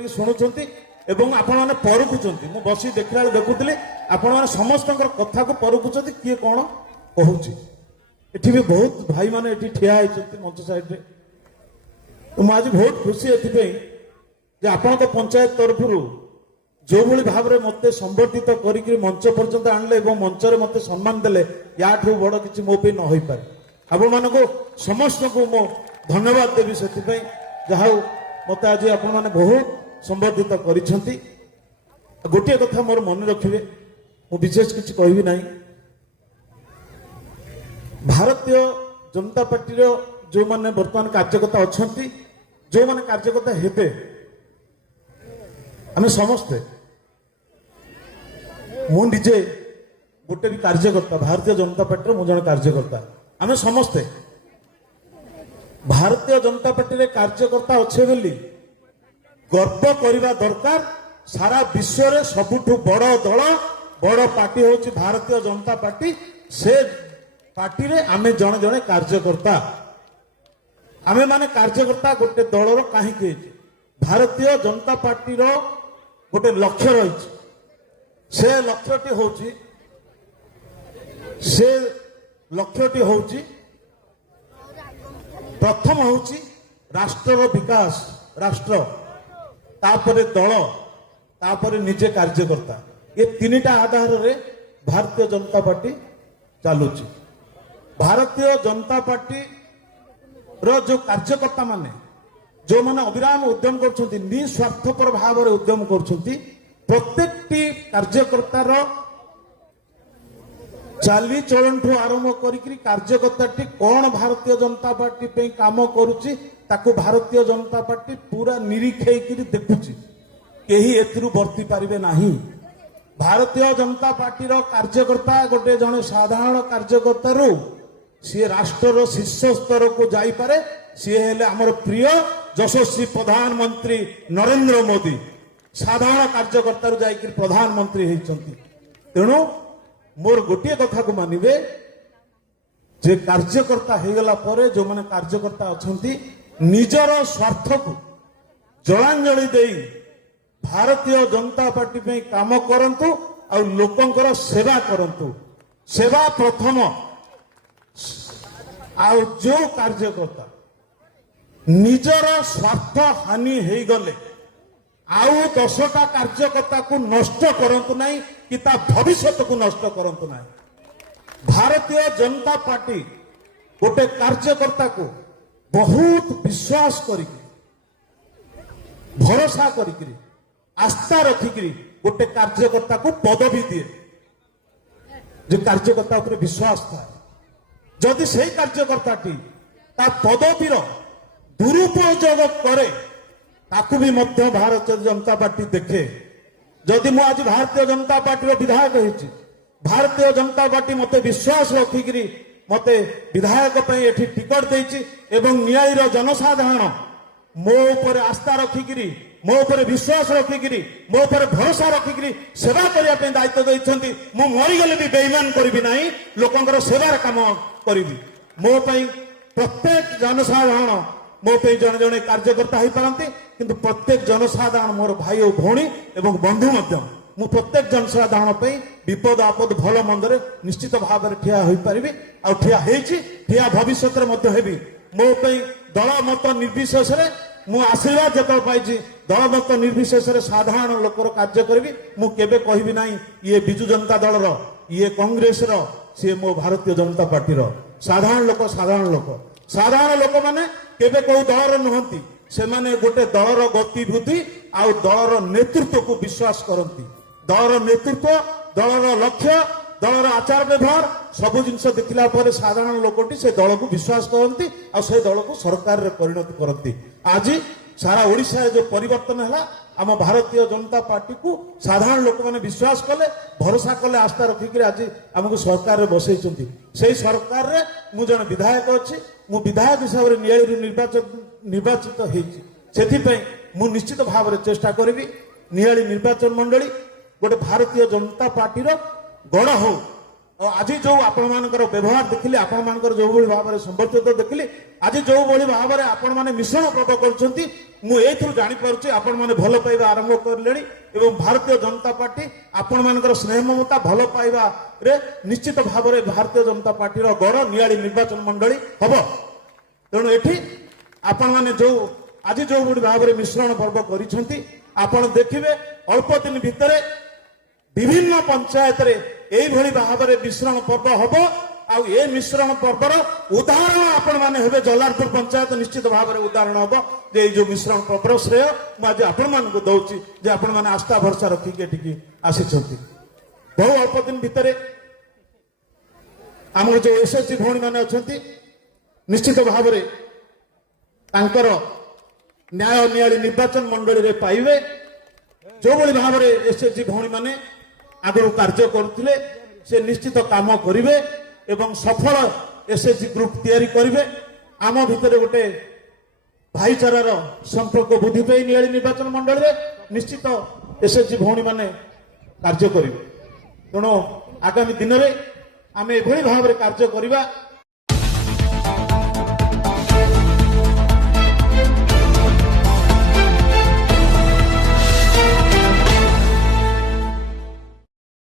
कर शुणुंट एवं आपण मैंने परखुंट मु बस देखला देखुली आपण मैंने समस्त कथा को परखुंट किए कौन कहूँ एठी भी बहुत भाई माने एठी ठिया होती मंच साइड तो मुझे आज बहुत खुशी एथि आपण पंचायत तरफ जो भली भाव में मत संबर्धित कर मंच पर्यंत आणले मंच में मत सम्मान देले या बड़ किसी मो पे न हो पारे आपण मानक समस्त को मो धन्यवाद देवी से जहा मत आज आपण मैंने बहुत संबर्धित कर गोटे कथा मोर मन रखिए मु विशेष किसी कहबी ना भारतीय जनता पार्टी जो माने वर्तमान कार्यकर्ता अच्छा जो माने कार्यकर्ता हेबे आम समस्ते मुझे गोटे भी कार्यकर्ता भारतीय जनता पार्टी मु जन कार्यकर्ता आम समस्ते भारतीय जनता पार्टी कार्यकर्ता अच्छे बोली गर्व करने दरकार सारा विश्व रे सबुठु बड़ दल बड़ पार्टी हूँ भारतीय जनता पार्टी से पार्टी रे आमे जने जने कार्यकर्ता आमे माने कार्यकर्ता गोटे दलर कहीं भारतीय जनता पार्टी रो गोटे लक्ष्य रही से लक्ष्यटी हूँ प्रथम हूँ राष्ट्र विकास राष्ट्र तापरे दल तापरे निजे कार्यकर्ता ये तीनटा आधार रे भारतीय जनता पार्टी चलुची भारतीय जनता पार्टी रो जो कार्यकर्ता माने जो माने अविराम उद्यम कर निस्वार्थपर भाव में उद्यम कर प्रत्येकटी कार्यकर्ता रो चाली चलन ठू आरंभ करी कार्यकर्ता कौन भारतीय जनता पार्टी पे काम करुची ताको भारतीय जनता पार्टी पूरा निरीक्षे देखुची कहीं एथरू बर्ती पारिबे नहीं भारतीय जनता पार्टी रो कार्यकर्ता गोटे जने साधारण कार्यकर्ता रू सी राष्ट्र शीर्ष स्तर को जाइपे सी हेले आमर प्रिय यशस्वी प्रधानमंत्री नरेंद्र मोदी साधारण कार्यकर्ता रू जाइक प्रधानमंत्री होती तेणु मोर गोटे कथा को मानिबे जे कार्यकर्ता हो गला परे जो माने कार्यकर्ता अछंती निजर स्वार्थ को जलांजलि देई भारतीय जनता पार्टी पे काम करंतु और लोकंकर सेवा करंतु सेवा प्रथम आ जो कार्यकर्ता निजर स्वार्थ हानि हो गले आउ 10टा कार्यकर्ता को नष्ट करंतु नहीं कि ता भविष्य को नष्ट करंतु नहीं भारतीय जनता पार्टी गोटे कार्यकर्ता को बहुत विश्वास करी भरोसा करी आस्था रखिकी गोटे कार्यकर्ता को पदवी दिए जो कार्यकर्ता उपर विश्वास था जदि से कार्यकर्ता ता पदवीर दुरुपयोग करे ताकू भी मध्य भारतीय जनता पार्टी देखे जदि मु आज भारतीय जनता पार्टी विधायक होती भारतीय जनता पार्टी मते विश्वास रखिकी मते विधायक एठी टिकट देछि एवं नियाईर जनसाधारण मो ऊपर आस्था रखिकी मो ऊपर विश्वास रखिकी मो ऊपर भरोसा रखिकी सेवा करने दायित्व देइछंती मु मरीगले भी बेईमान करिबि नाही लोकंकर सेवार काम करिबि मो पई प्रत्येक जनसाधारण मो पे जने जने कार्यकर्ता हो पारती किंतु प्रत्येक जनसाधारण मोर भाई और भौणी एवं बंधु मु प्रत्येक जनसाधारण पे विपद आपद भल मंदरे निश्चित भाव में ठिया हो पारि आ ठिया भविष्य में मो पे दल मत निर्विशेष मु आशीर्वाद जो पाई दल मत निर्विशेष साधारण लोकर कार्य करी मु केबे कहबी नाही ये बिजु जनता दल ये कांग्रेस सी मो भारतीय जनता पार्टी साधारण लोक माने केबे को दलर नुहंती से माने गोटे दलर गतिविधि आउ दलर नेतृत्व को विश्वास करती दलर नेतृत्व दलर लक्ष्य दलर आचार व्यवहार सबु जिनस देखला पर साधारण लोकटी से दल को विश्वास करती आ से दल को सरकार रे परिणत करती आज सारा ओडिशा जो परिवर्तन है आम भारतीय जनता पार्टी को साधारण लोक मैंने विश्वास कले भरोसा कले आस्था रखिक आज आमको सरकार बसई से सरकार रे मु जन विधायक अच्छी मु विधायक हिसाब से नियाई निर्वाचित होती मु निश्चित भाव में चेष्टा करी नियाई निर्वाचन मंडली गोटे भारतीय जनता पार्टी गढ़ हो ଆଜି ଯୋଉ ଆପଣମାନଙ୍କର ବ୍ୟବହାର ଦେଖିଲି, ଆପଣମାନଙ୍କର ଯୋଉଭଳି ଭାବରେ ସମ୍ବର୍ଦ୍ଧିତ ଦେଖିଲି, ଆଜି ଯୋଉଭଳି ଭାବରେ ଆପଣମାନେ ମିଶ୍ରଣ ପର୍ବ କରୁଛନ୍ତି, ମୁଁ ଏଇଥିରୁ ଜାଣିପାରୁଛି ଆପଣମାନେ ଭଲ ପାଇବା ଆରମ୍ଭ କରିଲେଣି ଏବଂ ଭାରତୀୟ ଜନତା ପାର୍ଟି ଆପଣମାନଙ୍କର ସ୍ନେହ ମମତା ଭଲ ପାଇବାରେ ନିଶ୍ଚିତ ଭାବରେ ଭାରତୀୟ ଜନତା ପାର୍ଟିର ଗଡ଼ ନିଆଳି ନିର୍ବାଚନ ମଣ୍ଡଳୀ ହବ। ତେଣୁ ଏଠି ଆପଣମାନେ ଆଜି ଯୋଉଭଳି ଭାବରେ ମିଶ୍ରଣ ପର୍ବ କରିଛନ୍ତି, ଆପଣ ଦେଖିବେ ଅଳ୍ପ ଦିନ ଭିତରେ ବିଭିନ୍ନ ପଞ୍ଚାୟତରେ এইভাবে ভাবে মিশ্রণ পর্ব হব। ଆଉ ଏ ମିଶ୍ରଣ ପର୍ବର ଉଦାହରଣ ଆପଣମାନେ ହେବେ। ଜଲାଲପୁର ପଞ୍ଚାୟତ ନିଶ୍ଚିତ ଭାବରେ ଉଦାହରଣ ହବ ଯେ ଏଇ ଯୋଉ ମିଶ୍ରଣ ପର୍ବର ଶ୍ରେୟ ମୁଁ ଆଜି ଆପଣମାନଙ୍କୁ ଦଉଛି ଯେ ଆପଣମାନେ ଆସ୍ଥା ଭରସା ରଖିକି ଏଠିକି ଆସିଛନ୍ତି। ବହୁ ଅଳ୍ପ ଦିନ ଭିତରେ ଆମର ଯୋଉ ଏସଏଚଜି ଭଉଣୀମାନେ ଅଛନ୍ତି ନିଶ୍ଚିତ ଭାବରେ ତାଙ୍କର ନ୍ୟାୟ ନିଆଳି ନିର୍ବାଚନ ମଣ୍ଡଳୀରେ ପାଇବେ। ଯୋଉଭଳି ଭାବରେ ଏସଏଚଜି ଭଉଣୀମାନେ ଆଗରୁ କାର୍ଯ୍ୟ କରୁଥିଲେ ସେ ନିଶ୍ଚିତ କାମ କରିବେ ଏବଂ ସଫଳ ଏସଏଚଜି ଗ୍ରୁପ ତିଆରି କରିବେ। ଆମ ଭିତରେ ଗୋଟେ ଭାଇଚାରାର ସମ୍ପର୍କ ବୃଦ୍ଧି ପାଇ ନିଆଳି ନିର୍ବାଚନ ମଣ୍ଡଳୀରେ ନିଶ୍ଚିତ ଏସଏଚଜି ଭଉଣୀମାନେ କାର୍ଯ୍ୟ କରିବେ। ତେଣୁ ଆଗାମୀ ଦିନରେ ଆମେ ଏଭଳି ଭାବରେ କାର୍ଯ୍ୟ କରିବା